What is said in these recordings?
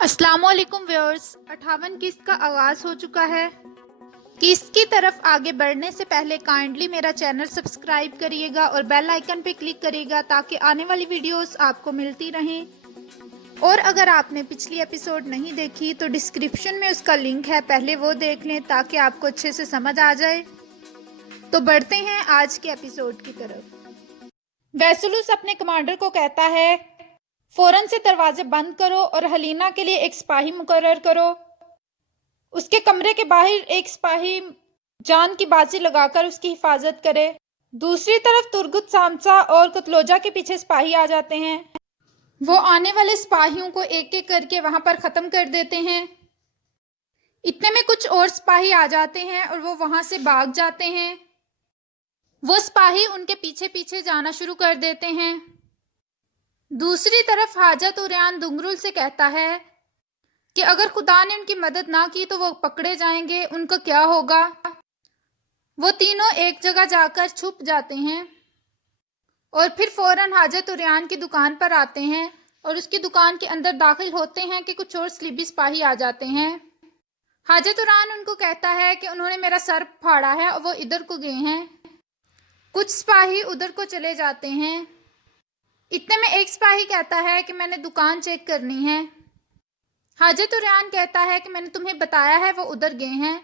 अस्सलाम वालेकुम व्यूअर्स। 58 किस्त का आगाज हो चुका है। किस्त की तरफ आगे बढ़ने से पहले काइंडली मेरा चैनल सब्सक्राइब करिएगा और बेल आइकन पे क्लिक करिएगा ताकि आने वाली वीडियोस आपको मिलती रहें। और अगर आपने पिछली एपिसोड नहीं देखी तो डिस्क्रिप्शन में उसका लिंक है, पहले वो देख लें ताकि आपको अच्छे से समझ आ जाए। तो बढ़ते हैं आज के एपिसोड की तरफ। वैसुलुस अपने कमांडर को कहता है, फौरन से दरवाजे बंद करो और हलीना के लिए एक सिपाही मुकर्रर करो। उसके कमरे के बाहर एक सिपाही जान की बाजी लगाकर उसकी हिफाजत करे। दूसरी तरफ तुर्गुत सामसा और कुतलोजा के पीछे सिपाही आ जाते हैं। वो आने वाले सिपाहियों को एक एक करके वहां पर खत्म कर देते हैं। इतने में कुछ और सिपाही आ जाते हैं और वो वहां से भाग जाते हैं। वो सिपाही उनके पीछे पीछे जाना शुरू कर देते हैं। दूसरी तरफ हाजत उरियान दुंगरुल से कहता है कि अगर खुदा ने उनकी मदद ना की तो वो पकड़े जाएंगे, उनका क्या होगा। वो तीनों एक जगह जाकर छुप जाते हैं और फिर फौरन हाजत उरियान की दुकान पर आते हैं और उसकी दुकान के अंदर दाखिल होते हैं कि कुछ और स्लीबी सिपाही आ जाते हैं। हाजत उरियान उनको कहता है कि उन्होंने मेरा सर फाड़ा है और वो इधर को गए हैं। कुछ सिपाही उधर को चले जाते हैं। इतने में एक सिपाही कहता है कि मैंने दुकान चेक करनी है। हाजत उरियान कहता है कि मैंने तुम्हें बताया है वो उधर गए हैं।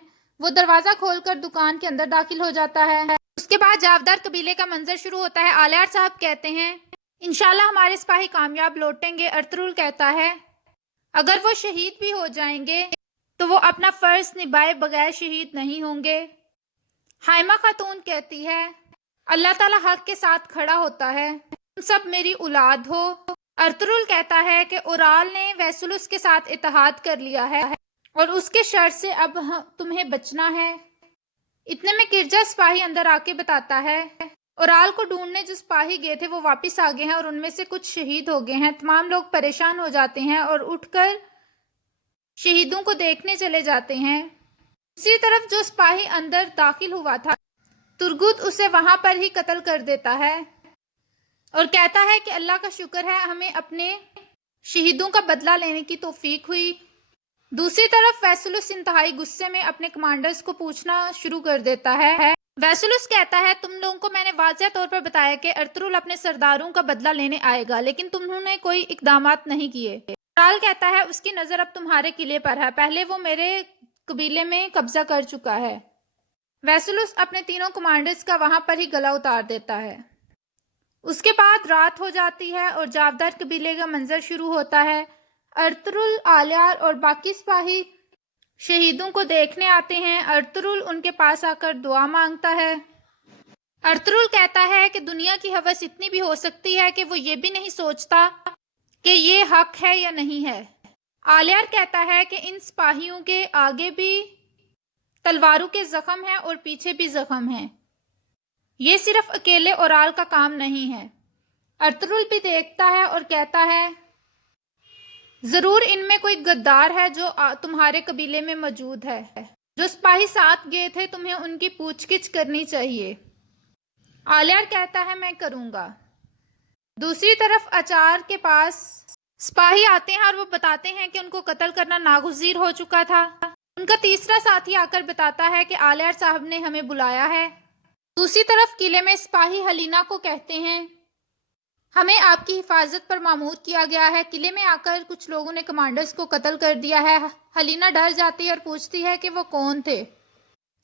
वो दरवाजा खोलकर दुकान के अंदर दाखिल हो जाता है। उसके बाद जावदार कबीले का मंजर शुरू होता है। आलियार साहब कहते हैं, इंशाल्लाह हमारे सिपाही कामयाब लौटेंगे। अर्तुरुल कहता है, अगर वो शहीद भी हो जाएंगे तो वो अपना फर्ज निभाए बगैर शहीद नहीं होंगे। हाइमा खातून कहती है, अल्लाह ताला हक के साथ खड़ा होता है, तुम सब मेरी औलाद हो। अर्तुरुल कहता है कि ओराल ने वैसुलुस के साथ इत्तेहाद कर लिया है और उसके शर से अब तुम्हें बचना है। इतने में किरजा सिपाही अंदर आके बताता है, ओराल को ढूंढने जो सिपाही गए थे वो वापस आ गए हैं और उनमें से कुछ शहीद हो गए हैं। तमाम लोग परेशान हो जाते हैं और उठकर शहीदों को देखने चले जाते हैं। दूसरी तरफ जो सिपाही अंदर दाखिल हुआ था, तुर्गुत उसे वहां पर ही कत्ल कर देता है और कहता है कि अल्लाह का शुक्र है हमें अपने शहीदों का बदला लेने की तौफीक हुई। दूसरी तरफ वैसुलुस इंतहाई गुस्से में अपने कमांडर्स को पूछना शुरू कर देता है। वैसुलुस कहता है, तुम लोगों को मैंने वाज़ेह तौर पर बताया कि अर्तुरुल अपने सरदारों का बदला लेने आएगा, लेकिन तुमने कोई इकदामात नहीं किए। ओराल कहता है, उसकी नज़र अब तुम्हारे किले पर है, पहले वो मेरे कबीले में कब्जा कर चुका है। वैसुलुस अपने तीनों कमांडर्स का वहां पर ही गला उतार देता है। उसके बाद रात हो जाती है और जावदार कबीले का मंजर शुरू होता है। अर्तुरुल, आलियार और बाकी सिपाही शहीदों को देखने आते हैं। अर्तुरुल उनके पास आकर दुआ मांगता है। अर्तुरुल कहता है कि दुनिया की हवस इतनी भी हो सकती है कि वो ये भी नहीं सोचता कि ये हक है या नहीं है। आलियार कहता है कि इन सिपाहियों के आगे भी तलवारों के जख्म हैं और पीछे भी जख्म हैं, ये सिर्फ अकेले ओराल का काम नहीं है। अर्तुरुल भी देखता है और कहता है, जरूर इनमें कोई गद्दार है जो तुम्हारे कबीले में मौजूद है। जो सिपाही साथ गए थे तुम्हें उनकी पूछगिछ करनी चाहिए। आलियार कहता है, मैं करूंगा। दूसरी तरफ आचार के पास सिपाही आते हैं और वो बताते हैं कि उनको कत्ल करना नागुज़ीर हो चुका था। उनका तीसरा साथी आकर बताता है कि आलियार साहब ने हमें बुलाया है। दूसरी तरफ किले में सिपाही हलीना को कहते हैं, हमें आपकी हिफाजत पर मामूर किया गया है। किले में आकर कुछ लोगों ने कमांडर्स को कत्ल कर दिया है। हलीना डर जाती है और पूछती है कि वो कौन थे।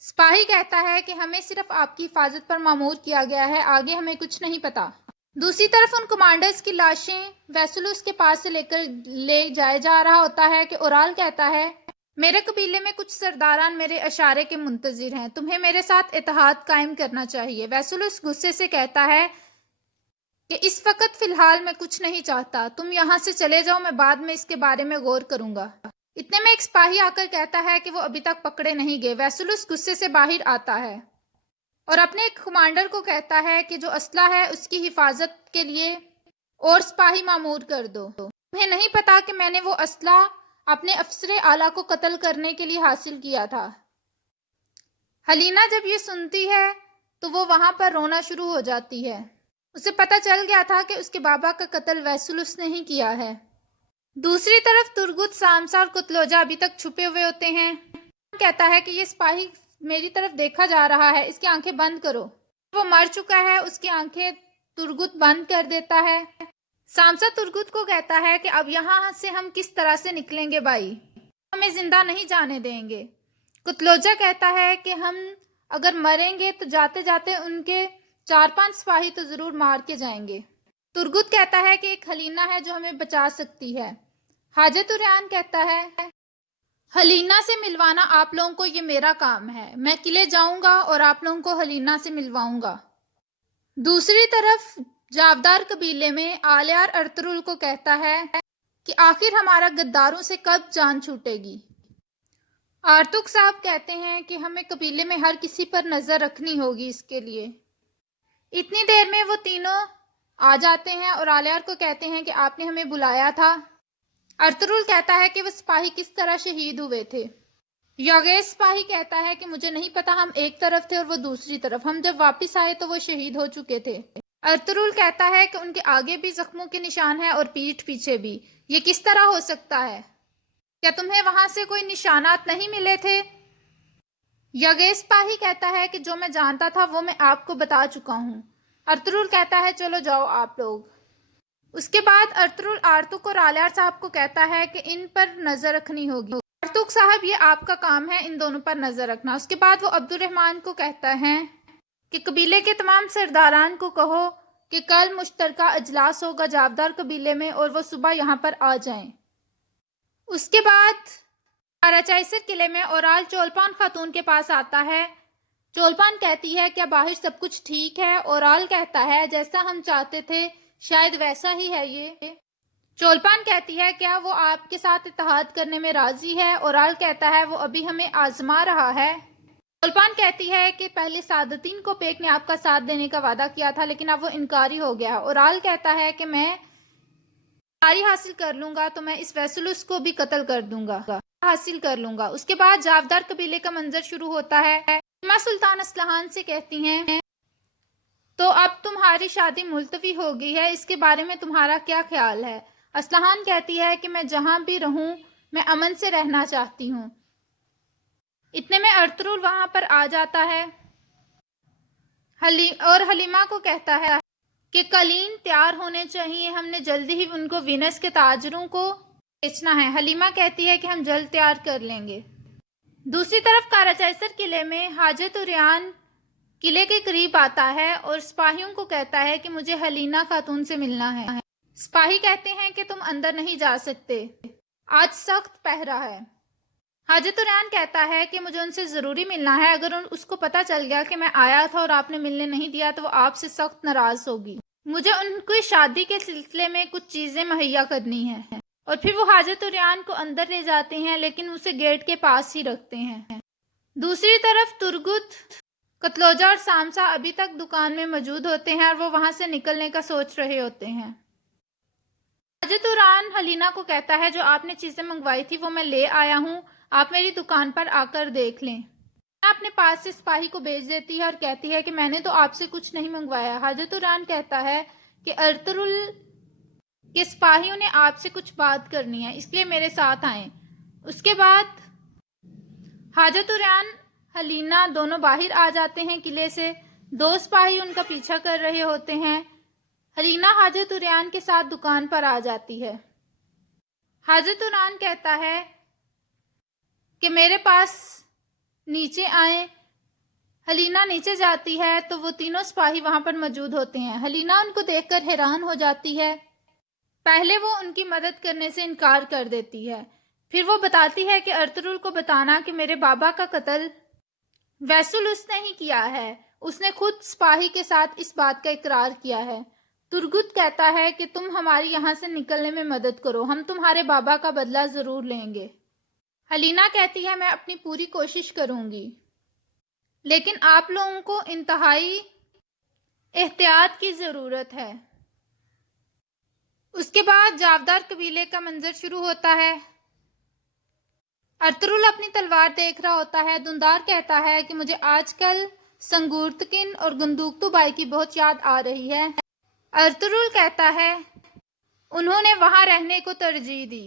सिपाही कहता है कि हमें सिर्फ आपकी हिफाजत पर मामूर किया गया है, आगे हमें कुछ नहीं पता। दूसरी तरफ उन कमांडर्स की लाशें वैसुलुस के पास से ले जाया जा रहा होता है कि ओराल कहता है, मेरे कबीले में कुछ सरदारान मेरे इशारे के मुंतजिर हैं, तुम्हें मेरे साथ इत्तेहाद कायम करना चाहिए। वैसुलुस गुस्से से कहता है कि इस वक्त फिलहाल मैं कुछ नहीं चाहता, तुम यहाँ से चले जाओ, मैं बाद में इसके बारे में गौर करूंगा। इतने में एक सिपाही आकर कहता है कि वो अभी तक पकड़े नहीं गए। वैसुलुस गुस्से से बाहर आता है और अपने एक कमांडर को कहता है कि जो असला है उसकी हिफाजत के लिए और सिपाही मामूर कर दो। तुम्हें नहीं पता कि मैंने वो असला अपने अफसर आला को कत्ल करने के लिए हासिल किया था। हलीना जब ये सुनती है तो वो वहां पर रोना शुरू हो जाती है। उसे पता चल गया था कि उसके बाबा का कत्ल वैसुलुस ने ही किया है। दूसरी तरफ तुर्गुत, सामसा और कुतलोजा अभी तक छुपे हुए होते हैं। कहता है कि ये सिपाही मेरी तरफ देखा जा रहा है, इसकी आंखें बंद करो। वो मर चुका है, उसकी आंखें तुर्गुत बंद कर देता है। सामसा तुर्गुत को कहता है कि अब यहाँ से हम किस तरह से निकलेंगे भाई, हमें जिंदा नहीं जाने देंगे। कुतलोजा कहता है कि हम अगर मरेंगे तो जाते जाते उनके 4-5 सिपाही तो जरूर मार के जाएंगे। तुर्गुत कहता है कि एक हलीना है जो हमें बचा सकती है। हाजतुर्यान कहता है हलीना से मिलवाना आप लोगों को ये मेरा काम है, मैं किले जाऊंगा और आप लोगों को हलीना से मिलवाऊंगा। दूसरी तरफ जावदार कबीले में आलियार अर्तुरुल को कहता है कि आखिर हमारा गद्दारों से कब जान छूटेगी। आर्तुक साहब कहते हैं कि हमें कबीले में हर किसी पर नजर रखनी होगी, इसके लिए। इतनी देर में वो तीनों आ जाते हैं और आलियार को कहते हैं कि आपने हमें बुलाया था। अर्तुरुल कहता है कि वो सिपाही किस तरह शहीद हुए थे। योगेश सिपाही कहता है कि मुझे नहीं पता, हम एक तरफ थे और वो दूसरी तरफ, हम जब वापस आए तो वो शहीद हो चुके थे। अर्तुरुल कहता है कि उनके आगे भी जख्मों के निशान हैं और पीठ पीछे भी, ये किस तरह हो सकता है, क्या तुम्हें वहां से कोई निशानात नहीं मिले थे। योगेश सिपाही कहता है कि जो मैं जानता था वो मैं आपको बता चुका हूँ। अर्तुरुल कहता है चलो जाओ आप लोग। उसके बाद अर्तुरुल आर्तुक और आलियार साहब को कहता है कि इन पर नजर रखनी होगी। आर्तुक साहब ये आपका काम है, इन दोनों पर नजर रखना। उसके बाद वो अब्दुर्रहमान को कहता है कि कबीले के तमाम सरदारान को कहो कि कल मुश्तरका अजलास होगा जावदार कबीले में और वो सुबह यहाँ पर आ जाएं। उसके बाद काराचाइसर किले में ओराल चोलपान खातून के पास आता है। चोलपान कहती है क्या बाहर सब कुछ ठीक है। ओराल कहता है जैसा हम चाहते थे शायद वैसा ही है ये। चोलपान कहती है क्या वो आपके साथ इत्तेहाद करने में राजी है। ओराल कहता है वो अभी हमें आजमा रहा है। चोलपान कहती है कि पहले सादतीन को पेक ने आपका साथ देने का वादा किया था लेकिन अब वो इनकारी हो गया। ओराल कहता है कि मैं इनकारी हासिल कर लूंगा तो मैं इस वैसुलुस को भी कत्ल कर दूंगा, हासिल कर लूंगा। उसके बाद जावदार कबीले का मंजर शुरू होता है। हिमा सुल्तान असलहान से कहती हैं तो अब तुम्हारी शादी मुलतवी हो गई है, इसके बारे में तुम्हारा क्या ख्याल है। असलहान कहती है कि मैं जहां भी रहूं मैं अमन से रहना चाहती हूँ। इतने में अर्तुरुल वहां पर आ जाता है और हलीमा को कहता है कि कलीन तैयार होने चाहिए, हमने जल्दी ही उनको वीनस के ताजरों को बेचना है। हलीमा कहती है कि हम जल्द तैयार कर लेंगे। दूसरी तरफ काराचाइसर किले में हाजतुर्यान किले के करीब आता है और सिपाहियों को कहता है कि मुझे हलीना खातून से मिलना है। सिपाही कहते हैं कि तुम अंदर नहीं जा सकते, आज सख्त पहरा है। हाजतुर्यान कहता है कि मुझे उनसे ज़रूरी मिलना है, अगर उसको पता चल गया कि मैं आया था और आपने मिलने नहीं दिया तो वो आपसे सख्त नाराज़ होगी। मुझे उनकी शादी के सिलसिले में कुछ चीज़ें मुहैया करनी है। और फिर वो हाजतुर्यान को अंदर ले जाते हैं लेकिन उसे गेट के पास ही रखते हैं। दूसरी तरफ तुर्गुत, कुतलोजा और सामसा अभी तक दुकान में मौजूद होते हैं और वो वहां से निकलने का सोच रहे होते हैं। हाजतुर्यान हलीना को कहता है जो आपने चीज़ें मंगवाई थी वो मैं ले आया हूँ, आप मेरी दुकान पर आकर देख लें। अपने पास से सिपाही को भेज देती है और कहती है कि मैंने तो आपसे कुछ नहीं मंगवाया। हाजतुर्यान कहता है कि अर्तुरुल के सिपाहियों ने आपसे कुछ बात करनी है, इसलिए मेरे साथ आए। उसके बाद हाजतुर्यान हलीना दोनों बाहर आ जाते हैं किले से। दो सिपाही उनका पीछा कर रहे होते हैं। हलीना हाजतुर्यान के साथ दुकान पर आ जाती है। हाजतुर्यान कहता है कि मेरे पास नीचे आए। हलीना नीचे जाती है तो वो तीनों सिपाही वहां पर मौजूद होते हैं। हलीना उनको देखकर हैरान हो जाती है। पहले वो उनकी मदद करने से इनकार कर देती है, फिर वो बताती है कि अर्तुरुल को बताना कि मेरे बाबा का कत्ल वैसुलुस ने ही किया है, उसने खुद सिपाही के साथ इस बात का इकरार किया है। तुर्गुत कहता है कि तुम हमारी यहाँ से निकलने में मदद करो, हम तुम्हारे बाबा का बदला जरूर लेंगे। हलीना कहती है मैं अपनी पूरी कोशिश करूंगी लेकिन आप लोगों को इंतहाई एहतियात की जरूरत है। उसके बाद जावदार कबीले का मंजर शुरू होता है। अर्तुरुल अपनी तलवार देख रहा होता है। दुंदार कहता है कि मुझे आजकल संगूर्तकिन और गुंदुकतुबाई की बहुत याद आ रही है। अर्तुरुल कहता है انہوں نے وہاں رہنے کو ترجیح دی۔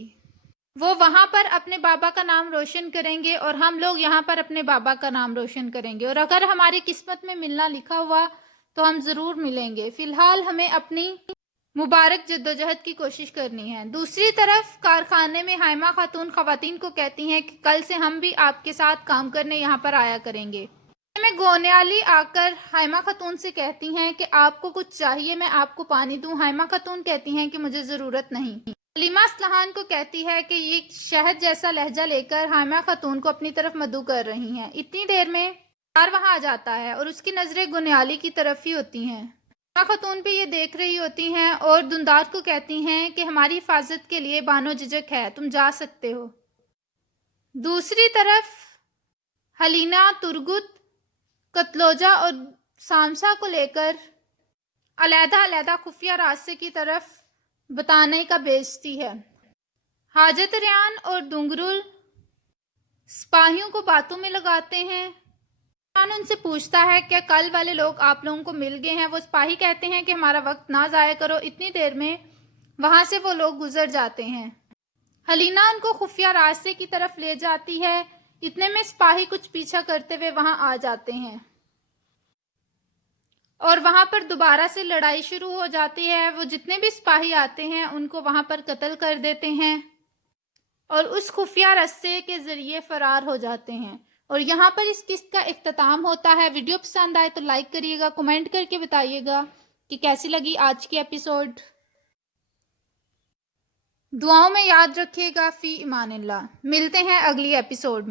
وہ وہاں پر اپنے بابا کا نام روشن کریں گے اور ہم لوگ یہاں پر اپنے بابا کا نام روشن کریں گے، اور اگر ہماری قسمت میں ملنا لکھا ہوا تو ہم ضرور ملیں گے۔ فی الحال ہمیں اپنی مبارک جدوجہد کی کوشش کرنی ہے۔ دوسری طرف کارخانے میں حائمہ خاتون خواتین کو کہتی ہیں کہ کل سے ہم بھی آپ کے ساتھ کام کرنے یہاں پر آیا کریں گے۔ میں گونیالی آ کر حائمہ خاتون سے کہتی ہیں کہ آپ کو کچھ چاہیے، میں آپ کو پانی دوں؟ حائمہ خاتون کہتی ہیں کہ مجھے ضرورت نہیں۔ حلیمہ اصلحان کو کہتی ہے کہ یہ شہد جیسا لہجہ لے کر حائمہ خاتون کو اپنی طرف مدعو کر رہی ہیں۔ اتنی دیر میں وہاں آ جاتا ہے اور اس کی نظریں گونیالی کی طرف ہی ہوتی ہیں۔ حائمہ خاتون بھی یہ دیکھ رہی ہوتی ہیں اور دندار کو کہتی ہیں کہ ہماری حفاظت کے لیے بانو جھجک ہے، تم جا سکتے ہو۔ دوسری طرف ہلینا ترگت کتلوجا اور سامسا کو لے کر علیحدہ خفیہ راستے کی طرف بتانے کا بھیجتی ہے۔ حاجت ریان اور دنگرل سپاہیوں کو باتوں میں لگاتے ہیں۔ ریان ان سے پوچھتا ہے کہ کل والے لوگ آپ لوگوں کو مل گئے ہیں؟ وہ سپاہی کہتے ہیں کہ ہمارا وقت نہ ضائع کرو۔ اتنی دیر میں وہاں سے وہ لوگ گزر جاتے ہیں۔ ہلینا ان کو خفیہ راستے کی طرف لے جاتی ہے۔ اتنے میں سپاہی کچھ پیچھا کرتے ہوئے وہاں آ جاتے ہیں اور وہاں پر دوبارہ سے لڑائی شروع ہو جاتی ہے۔ وہ جتنے بھی سپاہی آتے ہیں ان کو وہاں پر قتل کر دیتے ہیں اور اس خفیہ راستے کے ذریعے فرار ہو جاتے ہیں، اور یہاں پر اس قسط کا اختتام ہوتا ہے۔ ویڈیو پسند آئے تو لائک کریے گا، کمنٹ کر کے بتائیے گا کہ کیسی لگی آج کی ایپیسوڈ۔ دعاؤں میں یاد رکھیے گا۔ فی امان اللہ۔ ملتے ہیں اگلی ایپیسوڈ میں۔